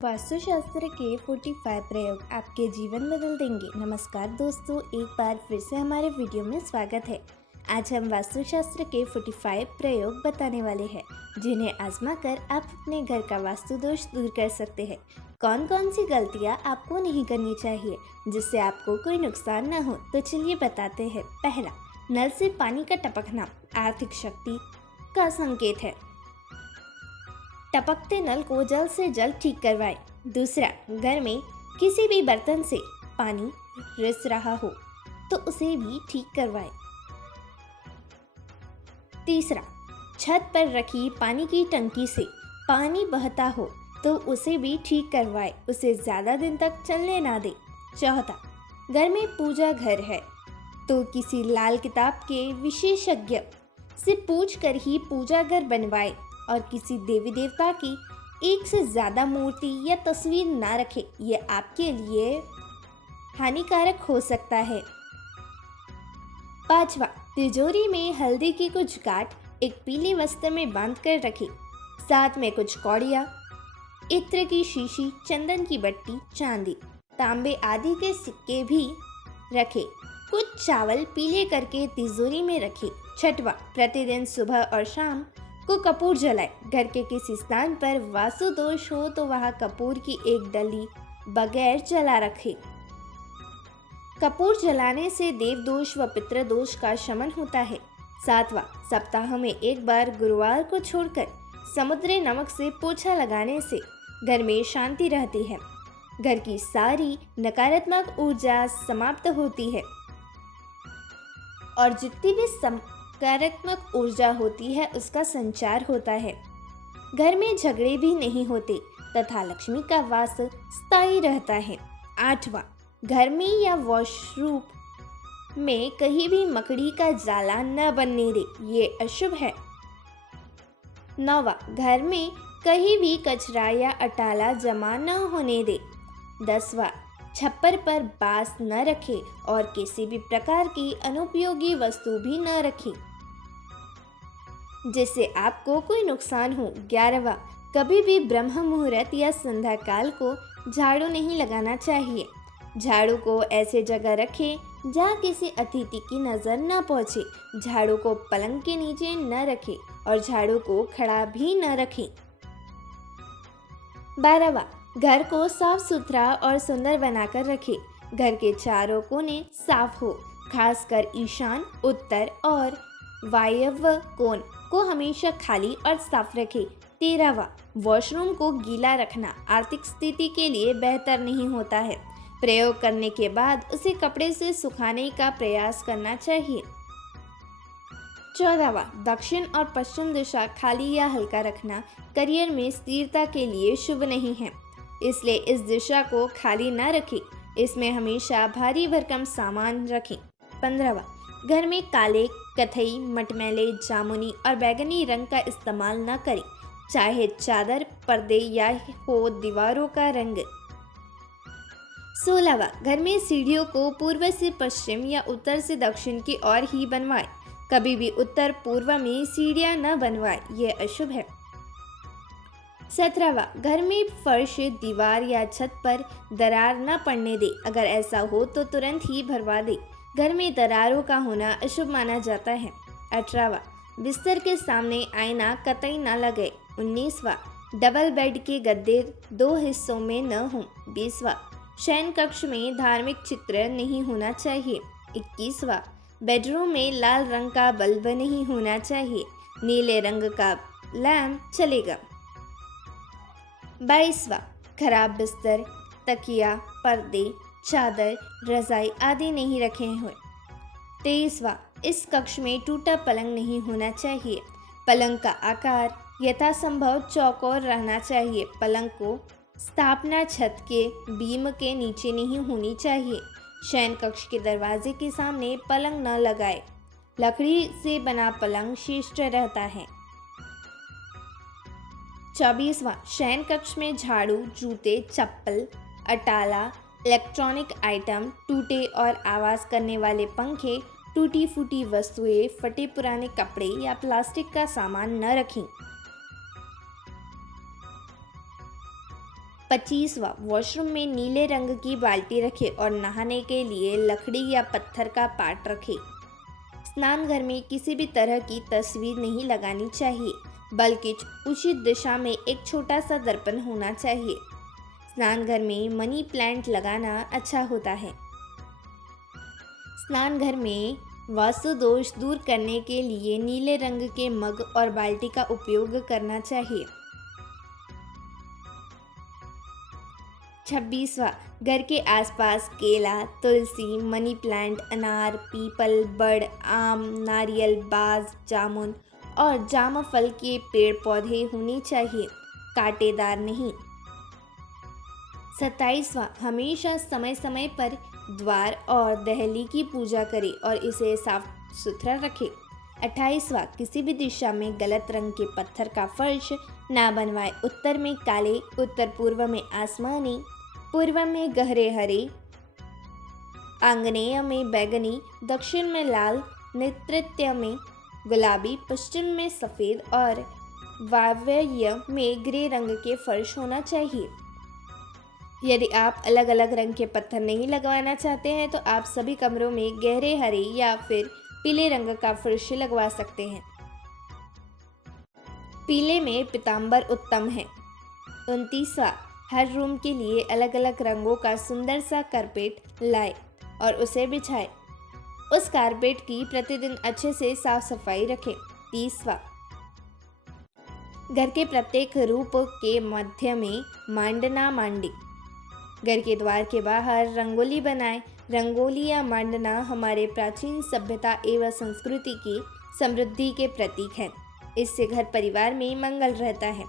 वास्तुशास्त्र के 45 प्रयोग आपके जीवन बदल देंगे। नमस्कार दोस्तों, एक बार फिर से हमारे वीडियो में स्वागत है। आज हम वास्तुशास्त्र के 45 प्रयोग बताने वाले हैं जिन्हें आजमा कर आप अपने घर का वास्तु दोष दूर कर सकते हैं। कौन कौन सी गलतियां आपको नहीं करनी चाहिए जिससे आपको कोई नुकसान न हो, तो चलिए बताते हैं। पहला, नल से पानी का टपकना आर्थिक शक्ति का संकेत है। टपकते नल को जल्द से जल्द ठीक करवाएं। दूसरा, घर में किसी भी बर्तन से पानी रिस रहा हो तो उसे भी ठीक करवाएं। तीसरा, छत पर रखी पानी की टंकी से पानी बहता हो तो उसे भी ठीक करवाएं, उसे ज़्यादा दिन तक चलने ना दें। चौथा, घर में पूजा घर है तो किसी लाल किताब के विशेषज्ञ से पूछ कर ही पूजा घर बनवाएं और किसी देवी देवता की एक से ज़्यादा मूर्ति या तस्वीर ना रखें, ये आपके लिए हानिकारक हो सकता है। पांचवा, तिजोरी में हल्दी की कुछ गांठ एक पीले वस्त्र में बांध कर रखें। साथ में कुछ कौड़ियाँ, इत्र की शीशी, चंदन की बट्टी, चांदी, तांबे आदि के सिक्के भी रखें। कुछ चावल पीले करके तिजोरी में रखें। छठवां, प्रतिदिन सुबह और शाम को कपूर जलाए। घर के किसी स्थान पर वास्तु दोष हो तो वहां कपूर की एक डली बगैर जला रखें। कपूर जलाने से देव दोष व पितृ दोष का शमन होता है। सातवां, सप्ताह में एक बार गुरुवार को छोड़कर समुद्री नमक से पोछा लगाने से घर में शांति रहती है, घर की सारी नकारात्मक ऊर्जा समाप्त होती है और जितनी भी सकारात्मक ऊर्जा होती है उसका संचार होता है। घर में झगड़े भी नहीं होते तथा लक्ष्मी का वास स्थायी रहता है। आठवां, घर में या वॉशरूम में कहीं भी मकड़ी का जाला न बनने दे, ये अशुभ है। नौवां, घर में कहीं भी कचरा या अटाला जमा न होने दे। 10वां, छप्पर पर बांस न रखें और किसी भी प्रकार की अनुपयोगी वस्तु भी न रखें जिससे आपको कोई नुकसान हो। 11वां, कभी भी ब्रह्म मुहूर्त या संध्या काल को झाड़ू नहीं लगाना चाहिए। झाड़ू को ऐसे जगह रखें जहाँ किसी अतिथि की नज़र न पहुँचे। झाड़ू को पलंग के नीचे न रखें और झाड़ू को खड़ा भी न रखें। 12वां, घर को साफ सुथरा और सुंदर बनाकर रखें। घर के चारों कोने साफ हो, खासकर ईशान, उत्तर और वायव्य कोण को हमेशा खाली और साफ रखें। 13वां, वॉशरूम को गीला रखना आर्थिक स्थिति के लिए बेहतर नहीं होता है। प्रयोग करने के बाद उसे कपड़े से सुखाने का प्रयास करना चाहिए। 14वां, दक्षिण और पश्चिम दिशा खाली या हल्का रखना करियर में स्थिरता के लिए शुभ नहीं है, इसलिए इस दिशा को खाली न रखें। इसमें हमेशा भारी भरकम सामान रखें। 15वां, घर में काले, कथई, मटमैले, जामुनी और बैगनी रंग का इस्तेमाल न करें, चाहे चादर, पर्दे या हो दीवारों का रंग। 16वां, घर में सीढ़ियों को पूर्व से पश्चिम या उत्तर से दक्षिण की ओर ही बनवाएं। कभी भी उत्तर पूर्व में सीढ़ियां न बनवाएं, ये अशुभ है। 17वां, घर में फर्श, दीवार या छत पर दरार न पड़ने दे। अगर ऐसा हो तो तुरंत ही भरवा दे। घर में दरारों का होना अशुभ माना जाता है। 18वां, बिस्तर के सामने आईना कतई न लगे। 19वां, डबल बेड के गद्दे 2 हिस्सों में न हों। 20वां, शयन कक्ष में धार्मिक चित्र नहीं होना चाहिए। 21वां, बेडरूम में लाल रंग का बल्ब नहीं होना चाहिए, नीले रंग का लैंप चलेगा। 22वां, खराब बिस्तर, तकिया, पर्दे, चादर, रजाई आदि नहीं रखे हुए। 23वां, इस कक्ष में टूटा पलंग नहीं होना चाहिए। पलंग का आकार यथासंभव चौकोर रहना चाहिए। पलंग को स्थापना छत के बीम के नीचे नहीं होनी चाहिए। शयन कक्ष के दरवाजे के सामने पलंग न लगाए। लकड़ी से बना पलंग श्रेष्ठ रहता है। 24वां, शयन कक्ष में झाड़ू, जूते, चप्पल, अटाला, इलेक्ट्रॉनिक आइटम, टूटे और आवाज़ करने वाले पंखे, टूटी फूटी वस्तुएं, फटे पुराने कपड़े या प्लास्टिक का सामान न रखें। 25वां, वॉशरूम में नीले रंग की बाल्टी रखें और नहाने के लिए लकड़ी या पत्थर का पाट रखें। स्नान घर में किसी भी तरह की तस्वीर नहीं लगानी चाहिए, बल्कि उचित दिशा में एक छोटा सा दर्पण होना चाहिए। स्नान घर में मनी प्लांट लगाना अच्छा होता है। स्नान घर में वास्तु दोष दूर करने के लिए नीले रंग के मग और बाल्टी का उपयोग करना चाहिए। 26वां, घर के आसपास केला, तुलसी, मनी प्लांट, अनार, पीपल, बड़, आम, नारियल, बाज, जामुन और जामफल के पेड़ पौधे होने चाहिए, कांटेदार नहीं। 27वां, हमेशा समय समय पर द्वार और दहली की पूजा करें और इसे साफ सुथरा रखें। 28वां, किसी भी दिशा में गलत रंग के पत्थर का फर्श ना बनवाएं। उत्तर में काले, उत्तर पूर्व में आसमानी, पूर्व में गहरे हरे, आंग्नेय में बैगनी, दक्षिण में लाल, नैऋत्य में गुलाबी, पश्चिम में सफ़ेद और वायव्य में ग्रे रंग के फर्श होना चाहिए। यदि आप अलग अलग रंग के पत्थर नहीं लगवाना चाहते हैं तो आप सभी कमरों में गहरे हरे या फिर पीले रंग का फर्श लगवा सकते हैं। पीले में पीतांबर उत्तम है। 29वां, हर रूम के लिए अलग अलग रंगों का सुंदर सा कारपेट लाएं और उसे बिछाएं। उस कारपेट की प्रतिदिन अच्छे से साफ सफाई रखें। 30वां, घर के प्रत्येक रूप के मध्य में मांडना मांडे। घर के द्वार के बाहर रंगोली बनाएं। रंगोली या मांडना हमारे प्राचीन सभ्यता एवं संस्कृति की समृद्धि के प्रतीक है। इससे घर परिवार में मंगल रहता है।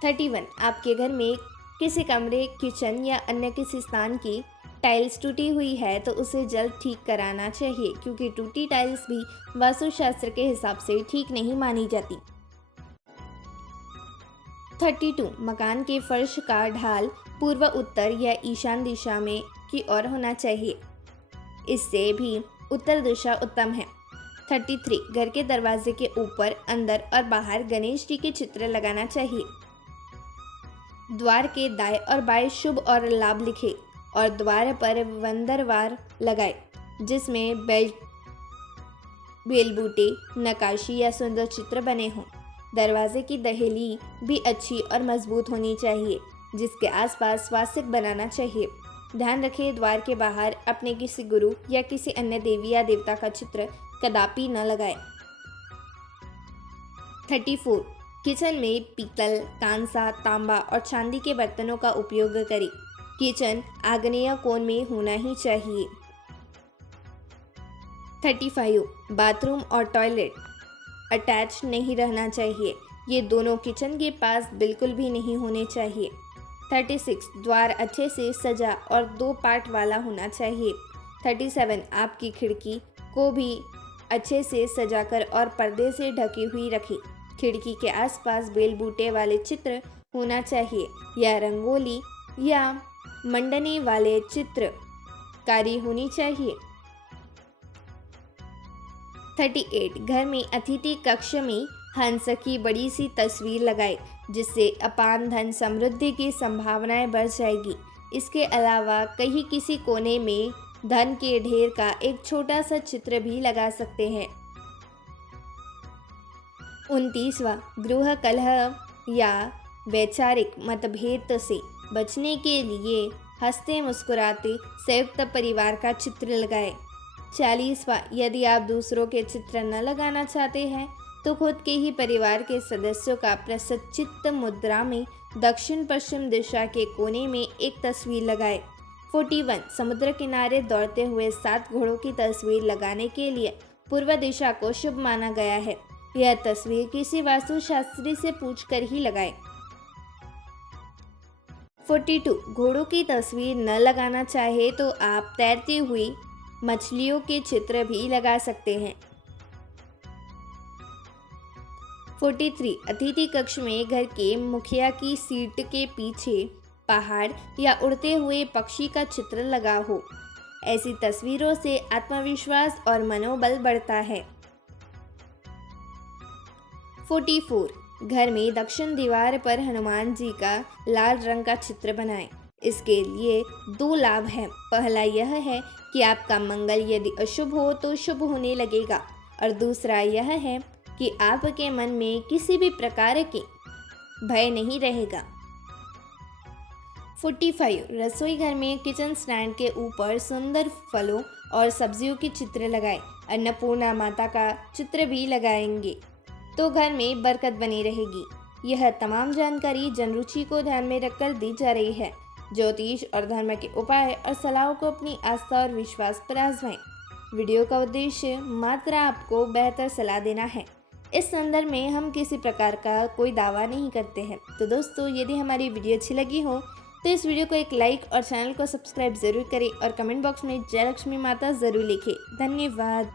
31, आपके घर में किसी कमरे, किचन या अन्य किसी स्थान की टाइल्स टूटी हुई है तो उसे जल्द ठीक कराना चाहिए, क्योंकि टूटी टाइल्स भी वास्तुशास्त्र के हिसाब से ठीक नहीं मानी जाती। 32, मकान के फर्श का ढाल पूर्व, उत्तर या ईशान दिशा में की ओर होना चाहिए। इससे भी उत्तर दिशा उत्तम है। 33, घर के दरवाजे के ऊपर, अंदर और बाहर गणेश जी के चित्र लगाना चाहिए। द्वार के दाएं और बाएं शुभ और लाभ लिखे और द्वार पर वंदरवार लगाए जिसमें बेलबूटे, नकाशी या सुंदर चित्र बने हों। दरवाजे की दहली भी अच्छी और मजबूत होनी चाहिए, जिसके आसपास स्वास्तिक बनाना चाहिए। ध्यान रखें, द्वार के बाहर अपने किसी गुरु या किसी अन्य देवी या देवता का चित्र कदापि न लगाएं। 34, किचन में पीतल, कांसा, तांबा और चांदी के बर्तनों का उपयोग करें। किचन आग्नेय कोण में होना ही चाहिए। 35, बाथरूम और टॉयलेट अटैच नहीं रहना चाहिए। ये दोनों किचन के पास बिल्कुल भी नहीं होने चाहिए। 36, द्वार अच्छे से सजा और 2 पार्ट वाला होना चाहिए। 37, आपकी खिड़की को भी अच्छे से सजाकर और पर्दे से ढकी हुई रखें। खिड़की के आसपास बेल बूटे वाले चित्र होना चाहिए या रंगोली या मंडने वाले चित्रकारी होनी चाहिए। 38, घर में अतिथि कक्ष में हंस की बड़ी सी तस्वीर लगाएं, जिससे अपान धन समृद्धि की संभावनाएं बढ़ जाएगी। इसके अलावा कहीं किसी कोने में धन के ढेर का एक छोटा सा चित्र भी लगा सकते हैं। 29वां, गृह कलह या वैचारिक मतभेद से बचने के लिए हंसते मुस्कुराते संयुक्त परिवार का चित्र लगाएं। 40वां, यदि आप दूसरों के चित्र न लगाना चाहते हैं तो खुद के ही परिवार के सदस्यों का प्रसन्नचित्त मुद्रा में दक्षिण पश्चिम दिशा के कोने में एक तस्वीर लगाएं। 41, समुद्र किनारे दौड़ते हुए 7 घोड़ों की तस्वीर लगाने के लिए पूर्व दिशा को शुभ माना गया है। यह तस्वीर किसी वास्तुशास्त्री से पूछकर ही लगाएं। 42, घोड़ों की तस्वीर न लगाना चाहे तो आप तैरती हुई मछलियों के चित्र भी लगा सकते हैं। 43, अतिथि कक्ष में घर के मुखिया की सीट के पीछे पहाड़ या उड़ते हुए पक्षी का चित्र लगा हो। ऐसी तस्वीरों से आत्मविश्वास और मनोबल बढ़ता है। 44, घर में दक्षिण दीवार पर हनुमान जी का लाल रंग का चित्र बनाएं। इसके लिए 2 लाभ हैं। पहला यह है कि आपका मंगल यदि अशुभ हो तो शुभ होने लगेगा, और दूसरा यह है कि आपके मन में किसी भी प्रकार के भय नहीं रहेगा। 45 रसोई घर में किचन स्टैंड के ऊपर सुंदर फलों और सब्जियों के चित्र लगाएं। अन्नपूर्णा माता का चित्र भी लगाएंगे तो घर में बरकत बनी रहेगी। यह तमाम जानकारी जनरुचि को ध्यान में रखकर दी जा रही है। ज्योतिष और धर्म के उपाय और सलाहों को अपनी आस्था और विश्वास पर आजमाएं। वीडियो का उद्देश्य मात्र आपको बेहतर सलाह देना है। इस संदर्भ में हम किसी प्रकार का कोई दावा नहीं करते हैं। तो दोस्तों, यदि हमारी वीडियो अच्छी लगी हो तो इस वीडियो को एक लाइक और चैनल को सब्सक्राइब जरूर करें और कमेंट बॉक्स में जय लक्ष्मी माता जरूर लिखें। धन्यवाद।